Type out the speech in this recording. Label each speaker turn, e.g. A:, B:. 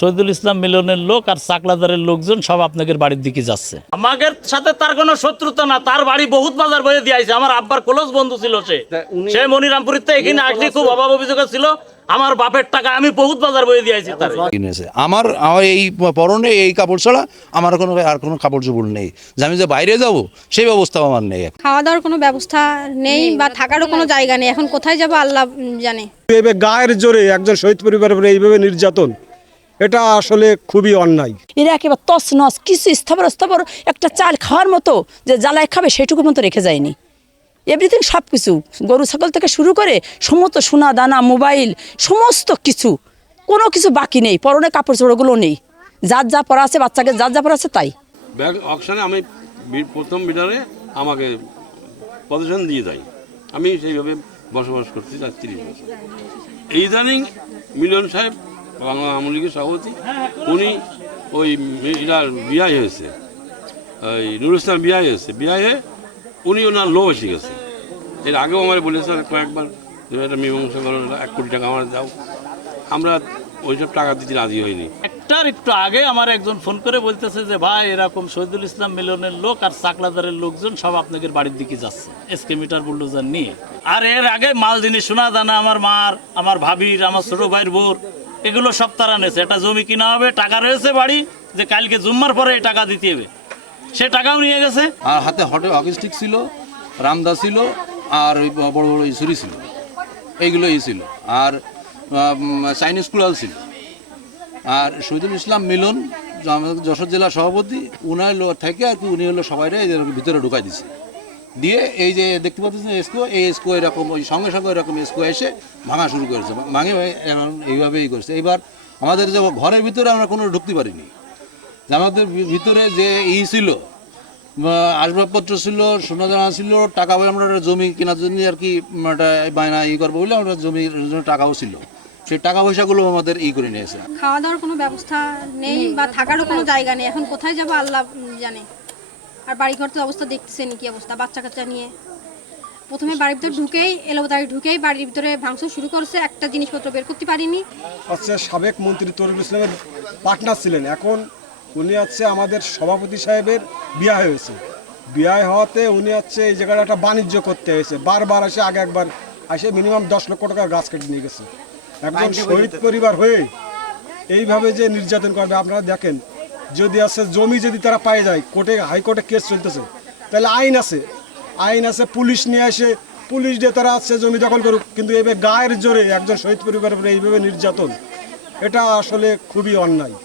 A: শহীদুল ইসলাম মিলনের লোক আর চাকলাদারের লোকজন সব আপনাদের বাড়ির দিকে যাচ্ছে। আমাদের সাথে তার কোনো শত্রুতা না তার বাড়ি বহুত বাজার বয়ে দিয়েছে আমার আব্বার ক্লোজ বন্ধু ছিল সে। সে মনিরামপুরিতে এখানে আসলে খুব অভাব অভিযোগ ছিল। আমার বাপের টাকা আমি বহুত বাজার বয়ে দিয়েছি তার।
B: কিনেছে আমার আমার এই পরনে এই কাপড় ছাড়া আমার কোনো আর কোনো কাপড় চোপড় নেই। যে আমি যে বাইরে যাব সেই ব্যবস্থা আমার নেই।
C: খাওয়া দাওয়ার কোনো ব্যবস্থা নেই বা থাকারও কোনো জায়গা নেই। এখন কোথায় যাব আল্লাহ জানে।
D: এইভাবে গায়ের জোরে একজন শহীদ পরিবারের এইভাবে নির্যাতন। এটা আসলে খুবই অন্যায়।
E: এরা একেবারে তস নস কিছু স্থাবর স্থাবর একটা চাল খাওয়ার মতো যে জ্বালায় খাবে সেটুকু মতো রেখে যায়নি। এভরিথিং সব কিছু গরু ছাগল থেকে শুরু করে সমস্ত সোনা দানা মোবাইল সমস্ত কিছু কোনো কিছু বাকি নেই পরনে কাপড় চোপড়গুলো নেই। যার যা পরা আছে বাচ্চাকে যার যা পরা আছে তাই।
F: ব্যাগ অকশনে আমি প্রথম বিডারে আমাকে পজিশন দিয়ে দেয়। আমি সেইভাবে বসবাস করতে চাই তিরিশ বছর ইদানিং মিলন সাহেব বাংলা আওয়ামী লীগের সভাপতি। উনি ওই মেয়েটার বিয়াই হয়েছে। ওই নুরুল ইসলাম বিয়াই হয়েছে। বিয়াই হয়ে উনি ওনার লো এসে গেছে। এর আগেও আমার বলেছে কয়েকবার একটা মীমাংসা করো এক কোটি টাকা আমার দাও। আমরা ওইসব টাকা দিতে রাজি হয়নি
A: একটার একটু আগে আমার একজন ফোন করে বলতেছে যে, ভাই, এরকম শহীদুল ইসলাম মিলনের লোক আর চাকলাদারের লোকজন সব আপনাদের বাড়ির দিকে যাচ্ছে, এসকে মিটার বুলডোজার নিয়ে। আর এর আগে মাল জিনিস সোনা দানা, আমার মার, আমার ভাবির, আমার ছোট ভাইয়ের বোর এগুলো সব তারা নেছে। একটা জমি কিনা হবে, টাকা রয়েছে বাড়ি, যে কালকে জুম্মার পরে এই টাকা দিতে হবে। সে টাকাও নিয়ে গেছে।
B: আর হাতে হটে হকি স্টিক ছিল, রামদা ছিল, আর ওই বড় বড় ইসুরি ছিল। এইগুলো এই ছিল। আর চাইনিজ কুড়াল ছিল। আর শহীদুল ইসলাম মিলন আমাদের যশোর জেলার সভাপতি উনার থেকে আর কি উনি হলো সবাই এদের ভিতরে ঢুকাই দিছে। দিয়ে এই যে দেখতে পাচ্ছেন এসকো এই এসকো এরকম ওই সঙ্গে সঙ্গে এরকম এসকো এসে ভাঙা শুরু করেছে। ভাঙে এইভাবেই করেছে। এইবার আমাদের যে ঘরের ভিতরে আমরা কোনো ঢুকতে পারিনি। যে আমাদের ভিতরে যে ই ছিল আসবাবপত্র ছিল সোনা দানা ছিল টাকা বলে আমরা একটা জমি কেনার জন্য আর কি একটা বায়না ই করব বলে আমরা জমির জন্য টাকাও ছিল। সেই টাকা পয়সাগুলো আমাদের ই করে নিয়েছে।
C: খাওয়া দাওয়ার কোনো ব্যবস্থা নেই বা থাকারও কোনো জায়গা নেই। এখন কোথায় যাব আল্লাহ জানে। আর বাড়িঘর তো অবস্থা দেখতেছেন কি অবস্থা বাচ্চা কাচ্চা নিয়ে। প্রথমে বাড়ির ভিতরে ঢুকেই এলোদারি ঢুকেই বাড়ির ভিতরে ভাঙচুর শুরু করছে একটা জিনিসপত্র বের করতে পারিনি।
D: হচ্ছে সাবেক মন্ত্রী তরিকুল ইসলামের পার্টনার ছিলেন। এখন উনি হচ্ছে আমাদের সভাপতি সাহেবের বিয়া হয়েছে। বিয়া হওয়াতে উনি হচ্ছে এই জায়গাটা একটা বাণিজ্য করতে হয়েছে। বারবার এসে আগে একবার এসে মিনিমাম দশ লক্ষ টাকার গাছ কেটে নিয়ে গেছে। একজন শহীদ পরিবার হয়ে এইভাবে যে নির্যাতন করবে আপনারা দেখেন যদি আছে, জমি যদি তারা পায়ে যায়, কোর্টে হাইকোর্টে কেস চলতেছে, তাহলে আইন আছে। আইন আছে, পুলিশ নিয়ে আসে পুলিশ দিয়ে তারা আছে জমি দখল করুক, কিন্তু এইভাবে গায়ের জোরে একজন শহীদ পরিবারের এইভাবে নির্যাতন, এটা আসলে খুবই অন্যায়।